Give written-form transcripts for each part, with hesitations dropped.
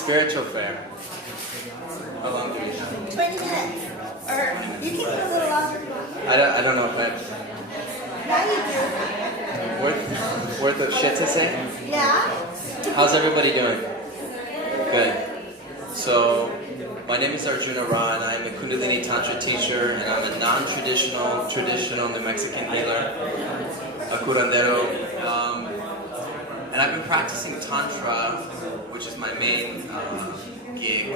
spiritual fair. How long do we have? 20 minutes. Or you can go a little longer. I don't know if that Now you worth of shit to say. do. Yeah? How's everybody doing? Good. So, my name is Arjuna and I'm a Kundalini Tantra teacher, and I'm a traditional New Mexican healer, a curandero. And I've been practicing Tantra, which is my main gig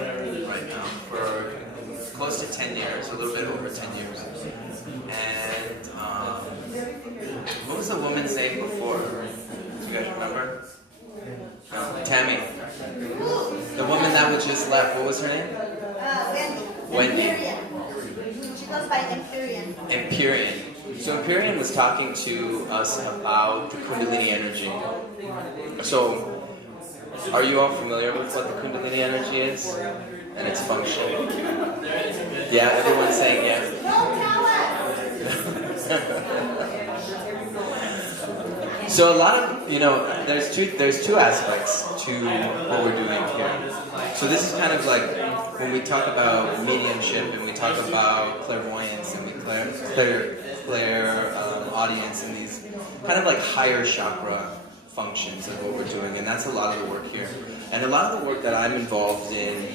right now, for close to 10 years, a little bit over 10 years. And what was the woman's name before? Do you guys remember? Tammy. The woman that was just left, what was her name? Wendy. Wendy. Empyrean. She goes by Empyrean. Empyrean. So Empyrean was talking to us about the Kundalini energy. So, are you all familiar with what the Kundalini energy is and its function? Yeah, everyone's saying yes. So a lot of, there's two aspects to what we're doing here. So this is kind of like when we talk about mediumship and we talk about clairvoyance and we audience and these kind of like higher chakra functions of what we're doing, and that's a lot of the work here. And a lot of the work that I'm involved in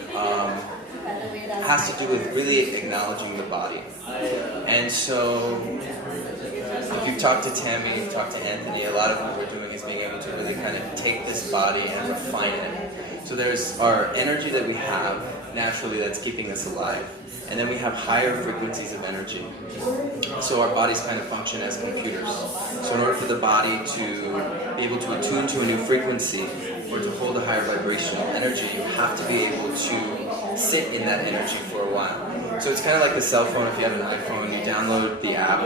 has to do with really acknowledging the body. And so if you've talked to Tammy, you've talked to Anthony, a lot of what we're doing is being able to really kind of take this body and refine it. So there's our energy that we have naturally that's keeping us alive. And then we have higher frequencies of energy. So our bodies kind of function as computers. So in order for the body to be able to attune to a new frequency or to hold a higher vibrational energy, you have to be able to sit in that energy for a while. So it's kind of like the cell phone. If you have an iPhone, you download the app,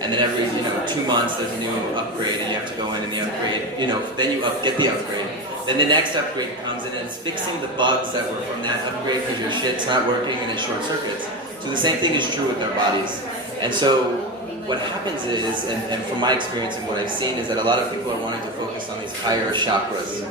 and then every 2 months there's a new upgrade, and you have to go in and the upgrade, then you get the upgrade. Then the next upgrade comes in and it's fixing the bugs that were from that upgrade because your shit's not working and it short circuits. So the same thing is true with our bodies. And so what happens is, and from my experience and what I've seen, is that a lot of people are wanting to focus on these higher chakras.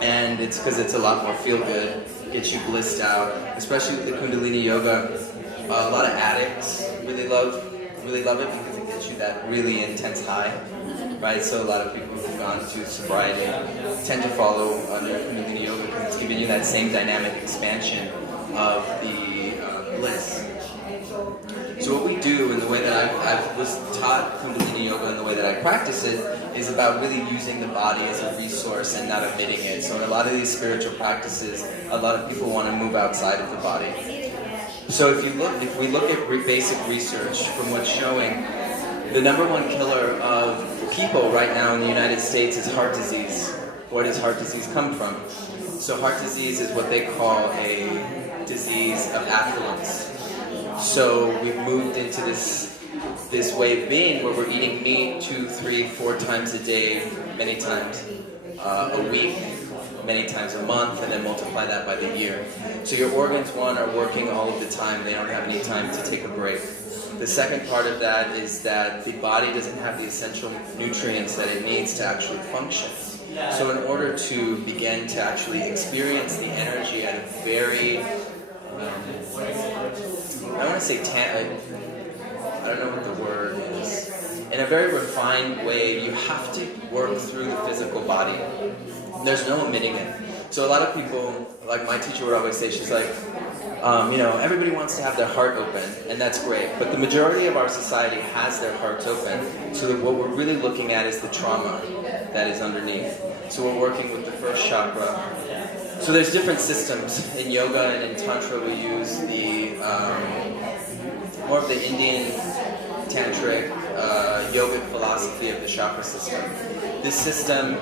And it's because it's a lot more feel good, gets you blissed out, especially with the Kundalini yoga. A lot of addicts really love it because it gets you that really intense high. Right, so a lot of people who've gone to sobriety tend to follow under Kundalini yoga because it's giving you that same dynamic expansion of the bliss. So what we do, and the way that I was taught Kundalini yoga and the way that I practice it, is about really using the body as a resource and not omitting it. So in a lot of these spiritual practices, a lot of people want to move outside of the body. So if we look at basic research from what's showing, the number one killer of people right now in the United States is heart disease. Where does heart disease come from? So heart disease is what they call a disease of affluence. So we've moved into this way of being where we're eating meat 2, 3, 4 times a day, many times a week, many times a month, and then multiply that by the year. So your organs, one, are working all of the time. They don't have any time to take a break. The second part of that is that the body doesn't have the essential nutrients that it needs to actually function. So in order to begin to actually experience the energy at a very, I want to say, I don't know what the word is, in a very refined way, you have to work through the physical body. There's no omitting it. So a lot of people, like my teacher would always say, she's like, everybody wants to have their heart open, and that's great. But the majority of our society has their hearts open. So that what we're really looking at is the trauma that is underneath. So we're working with the first chakra. So there's different systems. In yoga and in Tantra, we use the more of the Indian tantric yogic philosophy of the chakra system. This system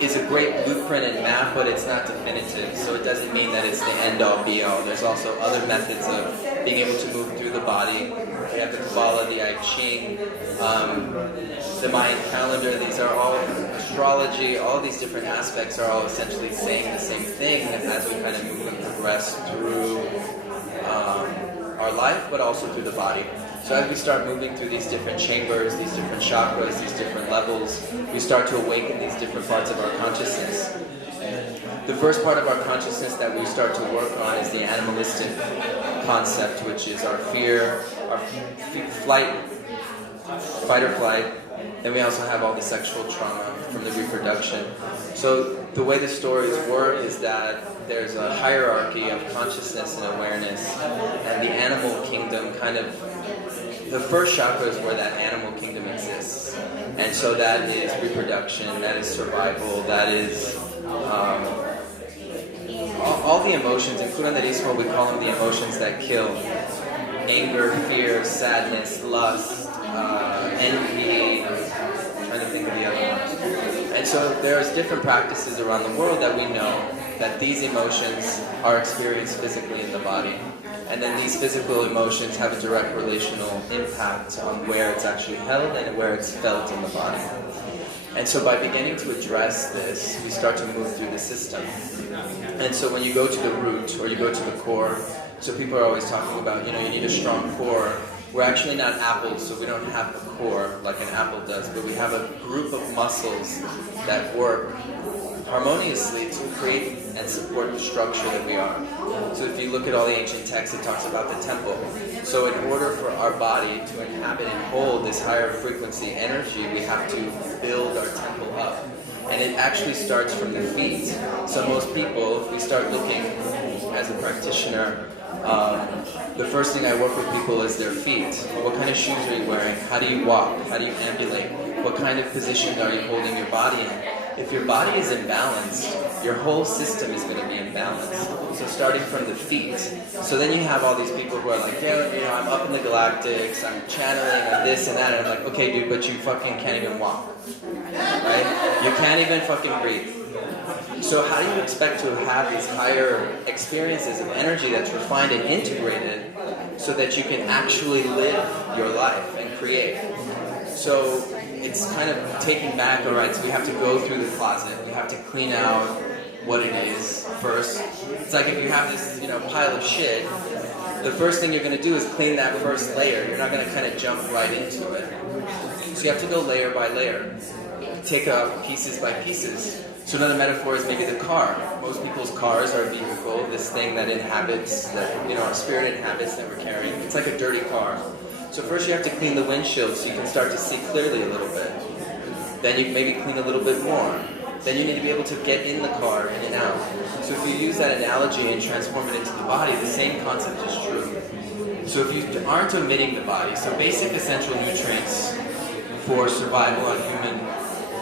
is a great blueprint and map, but it's not definitive, so it doesn't mean that it's the end-all, be-all. There's also other methods of being able to move through the body. We have the Kabbalah, the I Ching, the Mayan calendar. These are all astrology. All these different aspects are all essentially saying the same thing as we kind of move and progress through our life, but also through the body. So as we start moving through these different chambers, these different chakras, these different levels, we start to awaken these different parts of our consciousness. the first part of our consciousness that we start to work on is the animalistic concept, which is our fear, our fight or flight. Then we also have all the sexual trauma from the reproduction. So the way the stories work is that there's a hierarchy of consciousness and awareness, and the animal kingdom the first chakra is where that animal kingdom exists. And so that is reproduction, that is survival, that is all the emotions, including the Ismo, we call them the emotions that kill. Anger, fear, sadness, lust, envy, I'm trying to think of the other ones. And so there's different practices around the world that we know that these emotions are experienced physically in the body. And then these physical emotions have a direct relational impact on where it's actually held and where it's felt in the body. And so by beginning to address this, we start to move through the system. And so when you go to the root or you go to the core, so people are always talking about, you need a strong core. We're actually not apples, so we don't have a core like an apple does, but we have a group of muscles that work harmoniously to create and support the structure that we are. So if you look at all the ancient texts, it talks about the temple. So in order for our body to inhabit and hold this higher frequency energy, we have to build our temple up. And it actually starts from the feet. So most people, if we start looking as a practitioner, the first thing I work with people is their feet. What kind of shoes are you wearing? How do you walk? How do you ambulate? What kind of position are you holding your body in? If your body is imbalanced, your whole system is going to be imbalanced. So starting from the feet. So then you have all these people who are like, I'm up in the galactics, I'm channeling, I'm this and that. And I'm like, okay, dude, but you fucking can't even walk. Right? You can't even fucking breathe. So how do you expect to have these higher experiences of energy that's refined and integrated so that you can actually live your life and create? So it's kind of taking back, all right, so we have to go through the closet. We have to clean out what it is first. It's like if you have this, pile of shit, the first thing you're going to do is clean that first layer. You're not going to kind of jump right into it. So you have to go layer by layer. Take up pieces by pieces. So another metaphor is maybe the car. Most people's cars are a vehicle, this thing that inhabits, that our spirit inhabits that we're carrying. It's like a dirty car. So first you have to clean the windshield so you can start to see clearly a little bit. Then you maybe clean a little bit more. Then you need to be able to get in the car, in and out. So if you use that analogy and transform it into the body, the same concept is true. So if you aren't omitting the body, so basic essential nutrients for survival on human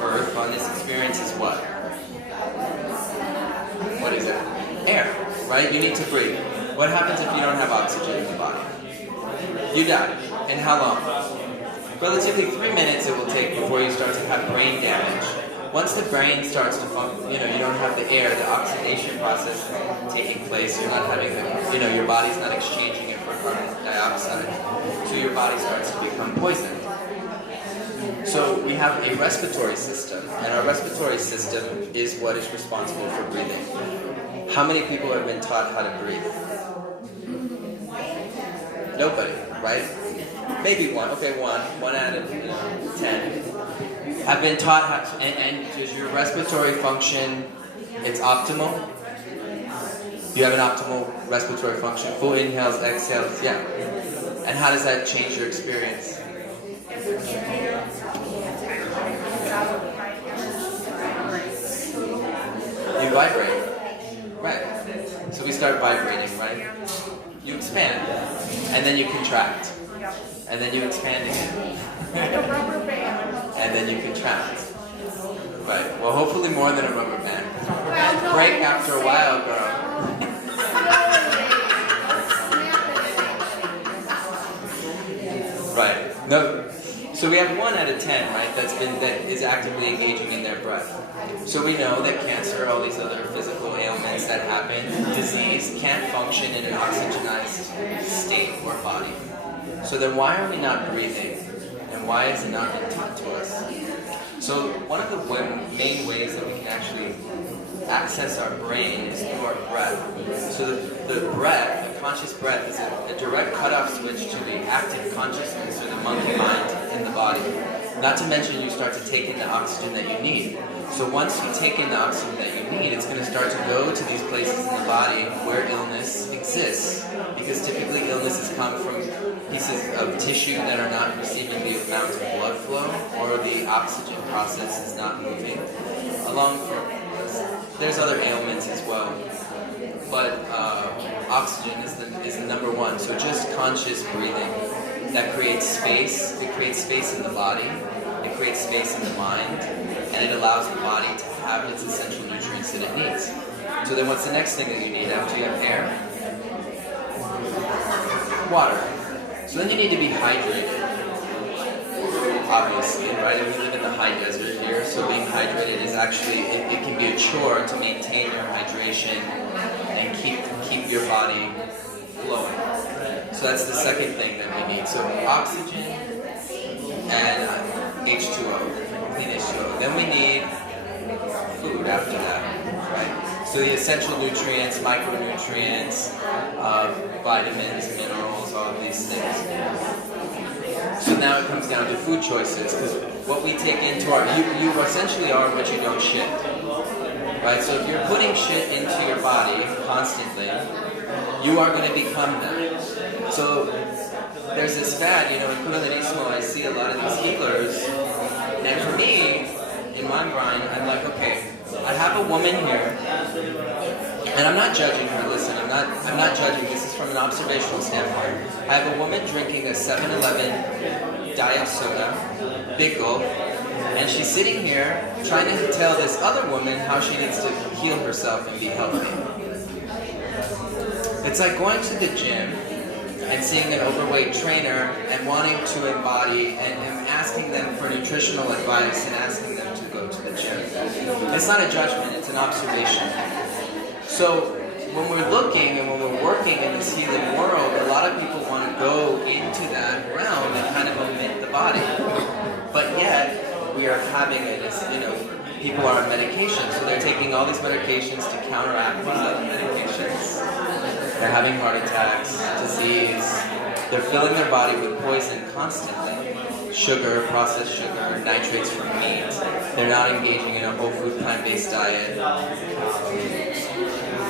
Earth, on this experience is what? What is it? Air, right? You need to breathe. What happens if you don't have oxygen in the body? You die. And how long? Relatively 3 minutes it will take before you start to have brain damage. Once the brain starts to function, you don't have the air, the oxidation process taking place, you're not having your body's not exchanging it for carbon dioxide. So your body starts to become poisoned. So we have a respiratory system, and our respiratory system is what is responsible for breathing. How many people have been taught how to breathe? Nobody, right? Maybe one. Okay, one out of 10 have been taught how to, and does your respiratory function, it's optimal? You have an optimal respiratory function, full inhales, exhales, yeah. And how does that change your experience? You vibrate, right? So we start vibrating, right? You expand, and then you contract, and then you expand again, and then you contract. Right. Well, hopefully more than a rubber band. Break after a while, girl. Right. No. So we have 1 out of 10, right? That is actively engaging in their breath. So we know that cancer, all these other physical ailments that happen, disease, can't function in an oxygenized state or body. So then why are we not breathing? And why is it not been taught to us? So one of the main ways that we can actually access our brain is through our breath. So the breath, the conscious breath, is a direct cutoff switch to the active consciousness or the monkey mind in the body. Not to mention you start to take in the oxygen that you need. So once you take in the oxygen that you need, it's going to start to go to these places in the body where illness exists. Because typically illnesses come from pieces of tissue that are not receiving the amount of blood flow, or the oxygen process is not moving. There's other ailments as well. But oxygen is the number one. So just conscious breathing that creates space. It creates space in the body. It creates space in the mind. And it allows the body to have its essential nutrients that it needs. So then what's the next thing that you need after you have air? Water. So then you need to be hydrated. Obviously, right? And we live in the high desert here, so being hydrated is actually, it can be a chore to maintain your hydration and keep your body flowing. So that's the second thing that we need. So oxygen and H2O, clean H2O. Then we need food after that, right? So the essential nutrients, micronutrients, vitamins, minerals, all of these things. So now it comes down to food choices, because what we take into you essentially are what you don't shit, right? So if you're putting shit into your body constantly, you are going to become that. So there's this fad, in Kundalinismo, I see a lot of these healers, and for me, in my mind, I'm like, okay, I have a woman here, and I'm not judging her. Listen, I'm not judging. This is from an observational standpoint. I have a woman drinking a 7-Eleven diet soda, big gulp, and she's sitting here trying to tell this other woman how she needs to heal herself and be healthy. It's like going to the gym and seeing an overweight trainer and wanting to embody and asking them for nutritional advice and asking them to go to the gym. It's not a judgment, it's an observation. So when we're looking and when we're working in this healing world, a lot of people want to go into that realm and kind of omit the body. But yet, we are having it as, people are on medication, so they're taking all these medications to counteract these other medications. They're having heart attacks, disease. They're filling their body with poison constantly. Sugar, processed sugar, nitrates from meat. They're not engaging in a whole food plant-based diet.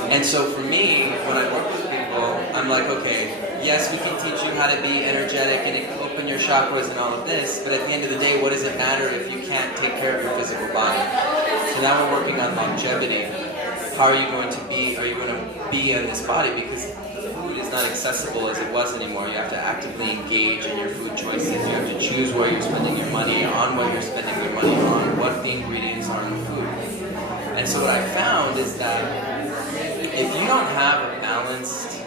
And so for me, when I work with people, I'm like, okay, yes, we can teach you how to be energetic and open your chakras and all of this, but at the end of the day, what does it matter if you can't take care of your physical body? So now we're working on longevity. How are you going to be in this body? Because food is not accessible as it was anymore. You have to actively engage in your food choices. You have to choose where you're spending your money, on what you're spending your money on, what the ingredients are in the food. And so what I found is that if you don't have a balanced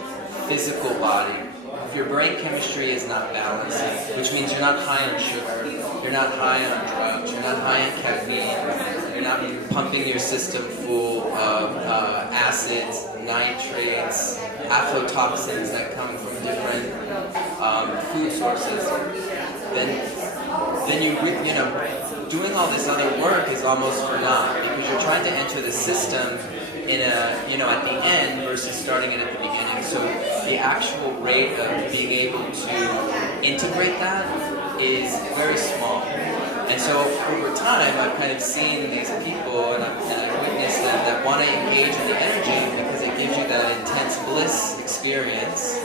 physical body, if your brain chemistry is not balanced, which means you're not high on sugar, you're not high on drugs, you're not high on caffeine, you're not pumping your system full of acids, nitrates, aflatoxins that come from different food sources, then doing all this other work is almost for naught, because you're trying to enter the system in at the end versus starting it at the beginning. So the actual rate of being able to integrate that is very small. And so over time, I've kind of seen these people and I've witnessed them that want to engage in the energy because it gives you that intense bliss experience.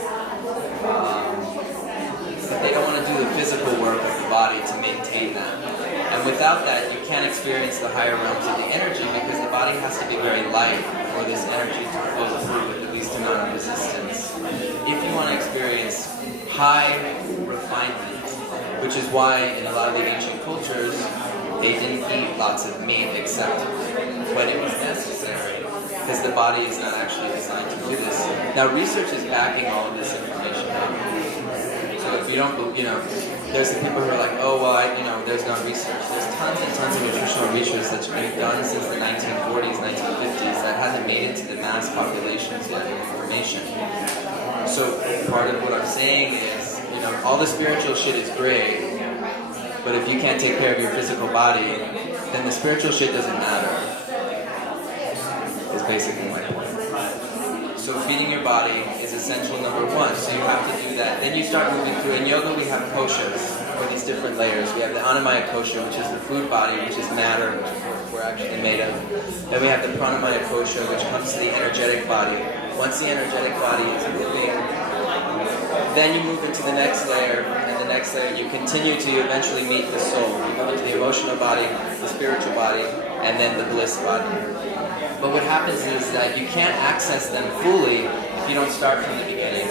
But they don't want to do the physical work of the body to maintain that. And without that, you can't experience the higher realms of the energy, because the body has to be very light for this energy to flow through with the least amount of resistance. If you want to experience high refinement, which is why in a lot of the ancient cultures, they didn't eat lots of meat except when it was necessary, because the body is not actually designed to do this. Now, research is backing all of this information up. So if you don't, there's the people who are like, oh, well, there's no research. There's tons and tons of nutritional research that's been done since the 1940s, 1950s that hasn't made it to the mass populations yet of information. So part of what I'm saying is, all the spiritual shit is great, but if you can't take care of your physical body, then the spiritual shit doesn't matter. Is basically my point. So feeding your body is essential number one. So you have to do that. Then you start moving through. In yoga, we have koshas, or these different layers. We have the Annamaya kosha, which is the food body, which is matter, we're actually made of. Then we have the pranamaya kosha, which comes to the energetic body. Once the energetic body is moving, then you move into the next layer, and the next layer you continue to eventually meet the soul. You move into the emotional body, the spiritual body, and then the bliss body. But what happens is that you can't access them fully if you don't start from the beginning.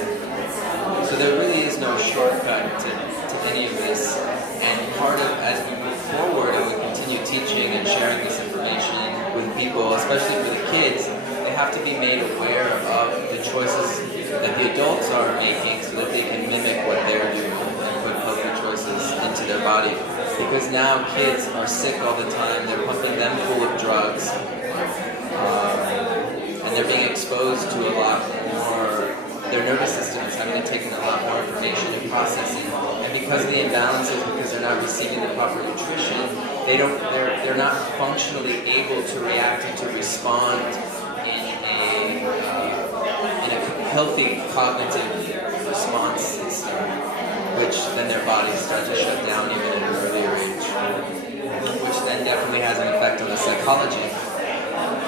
So there really is no shortcut to any of this. And part of, as we move forward and we continue teaching and sharing this information with people, especially for the kids, they have to be made aware of the choices that the adults are making so that they can mimic what they're doing and put healthy choices into their body. Because now kids are sick all the time, they're pumping them full of drugs, and they're being exposed to a lot more. Their nervous system is having to take in a lot more information and processing, and because of the imbalances, because they're not receiving the proper nutrition, they're not functionally able to react and to respond in a healthy cognitive response system, which then their bodies start to shut down even at an earlier age, which then definitely has an effect on the psychology.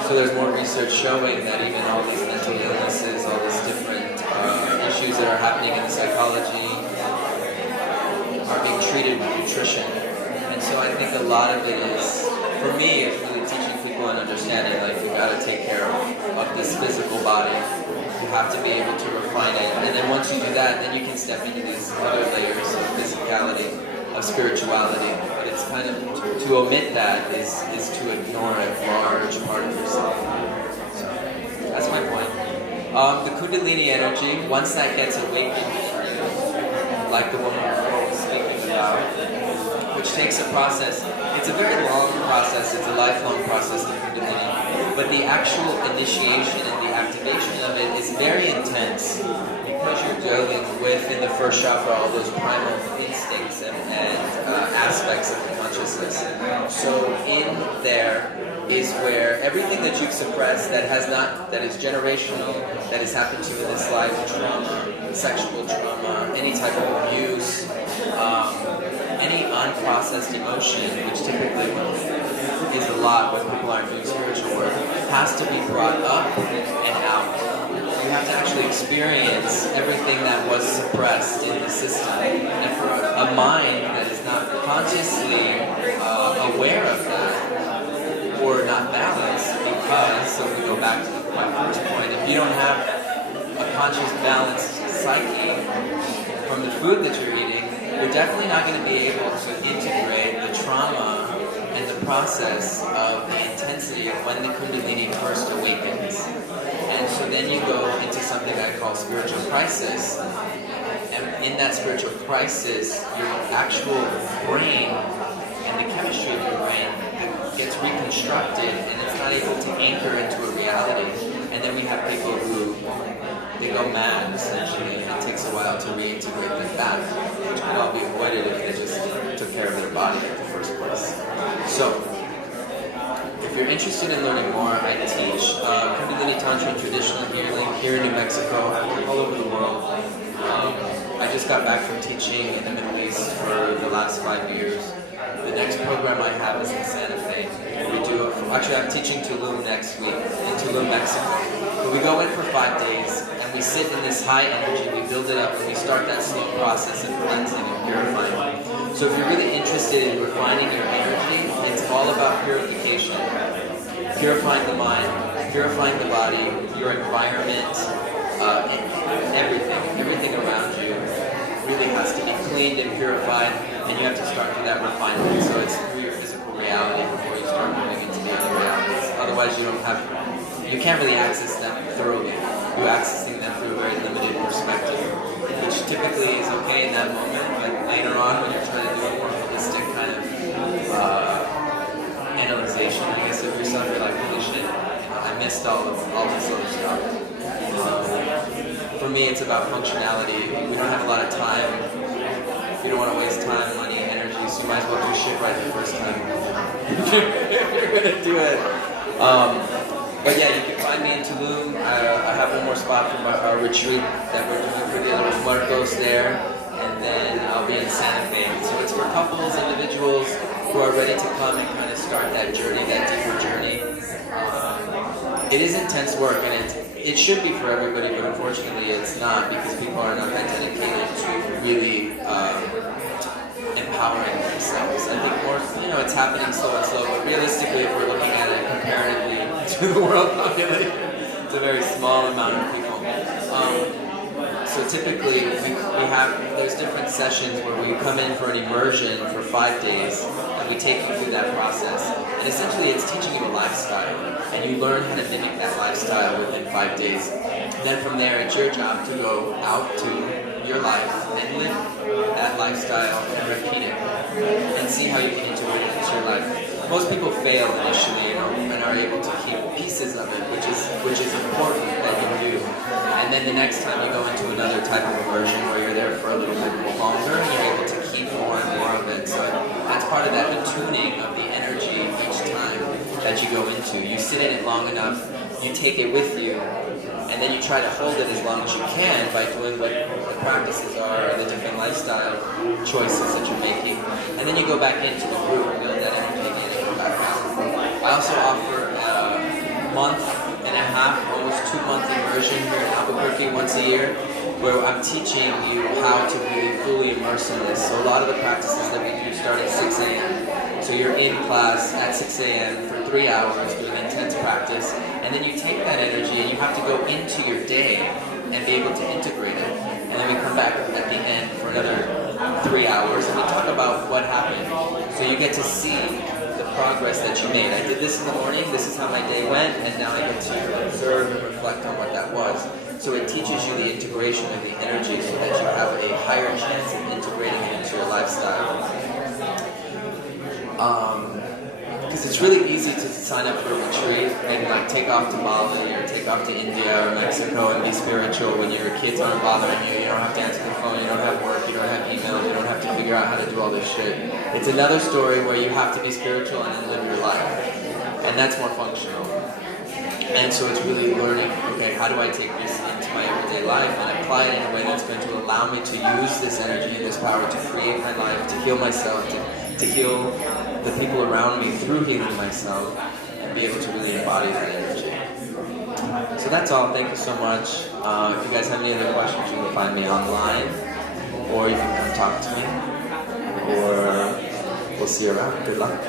So there's more research showing that even all these mental illnesses, all these different issues that are happening in the psychology are being treated with nutrition. And so I think a lot of it is, for me, it's really teaching people and understanding, like, we got to take care of this physical body. You have to be able to refine it. And then once you do that, then you can step into these other layers of physicality, of spirituality. But it's kind of, to omit that is to ignore a large part of yourself. So that's my point. The Kundalini energy, once that gets awakened, like the woman before was speaking about, which takes a process. It's a very long process. It's a lifelong process of Kundalini. But the actual initiation and the activation of it is very intense because you're dealing with, in the first chakra, all those primal instincts and aspects of consciousness. So in there is where everything that you've suppressed that is generational, that has happened to you in this life, trauma, sexual trauma, any type of abuse, any unprocessed emotion, which typically is a lot when people aren't doing spiritual work, has to be brought up and out. You have to actually experience everything that was suppressed in the system. And for a mind that is not consciously aware of that, or not balanced, because, so we go back to my first point, if you don't have a conscious, balanced psyche from the food that you're eating, you're definitely not going to be able to integrate the trauma and the process of the intensity of when the Kundalini first awakens. And so then you go into something I call spiritual crisis. And in that spiritual crisis, your actual brain and the chemistry of your brain gets reconstructed, and it's not able to anchor into a reality. And then we have people who, they go mad, essentially, and it takes a while to reintegrate them back, which could all be avoided if they just took care of their body in the first place. So, if you're interested in learning more, I teach Kundalini Tantra and traditional healing here in New Mexico, all over the world. I just got back from teaching in the Middle East for the last 5 years. The next program I have is in Santa Fe. Actually, I'm teaching Tulum next week, in Tulum, Mexico. But we go in for 5 days, and we sit in this high energy, we build it up, and we start that slow process of cleansing and purifying. So if you're really interested in refining your energy, it's all about purification. Purifying the mind, purifying the body, your environment, everything around you really has to be cleaned and purified, and you have to start through that refinement. So it's through your physical reality before you start moving into the other realities. Otherwise, you can't really access them thoroughly. You're accessing them through a very limited perspective, which typically is okay in that moment, but later on when you're trying to do a more holistic kind of analyzation, I guess, of yourself, you're like, holy shit, I missed all this other stuff. For me, it's about functionality. We don't have a lot of time. You don't want to waste time, money, and energy, so you might as well do shit right the first time. If you're gonna do it. But yeah, you can find me in Tulum. I have one more spot for our retreat that we're doing for the other Muertos there, and then I'll be in Santa Fe. So it's for couples, individuals, who are ready to come and kind of start that journey, that deeper journey. It is intense work, and it should be for everybody, but unfortunately it's not, because people are not that dedicated to really empowering themselves. I think more, it's happening slow and slow, but realistically, if we're looking at it comparatively to the world population, it's a very small amount of people. So typically, there's different sessions where we come in for an immersion for 5 days, and we take you through that process. And essentially, it's teaching you a lifestyle, and you learn how to mimic that lifestyle within 5 days. And then from there, it's your job to go out to your life and live that lifestyle and repeat it, and see how you can integrate it into your life. Most people fail initially, and are able to keep pieces of it, which is important that you do. And then the next time you go into another type of immersion where you're there for a little bit longer, and you're able to keep more and more of it. So that's part of that attuning of the energy each time that you go into. You sit in it long enough, you take it with you, and then you try to hold it as long as you can by doing what the practices are, or the different lifestyle choices that you're making. And then you go back into the group, build that energy again, and go back out. I also offer a month and a half, almost 2-month immersion here in Albuquerque once a year, where I'm teaching you how to really fully immerse in this. So a lot of the practices that we do start at 6 a.m. So you're in class at 6 a.m. for 3 hours doing intense practice, and then you take that energy and you have to go into your day and be able to integrate it. And then we come back at the end for another 3 hours, and we talk about what happened. So you get to see the progress that you made. I did this in the morning, this is how my day went, and now I get to observe and reflect on what that was. So it teaches you the integration of the energy so that you have a higher chance of integrating it into your lifestyle. Because it's really easy to sign up for a retreat and take off to Bali or take off to India or Mexico and be spiritual when your kids aren't bothering you, you don't have to answer the phone, you don't have work, you don't have emails, you don't have to figure out how to do all this shit. It's another story where you have to be spiritual and then live your life. And that's more functional. And so it's really learning, okay, how do I take this into my everyday life and apply it in a way that's going to allow me to use this energy and this power to create my life, to heal myself, to heal the people around me through healing myself, and be able to really embody that energy. So that's all. Thank you so much. If you guys have any other questions, you can find me online, or you can come talk to me, or we'll see you around. Good luck.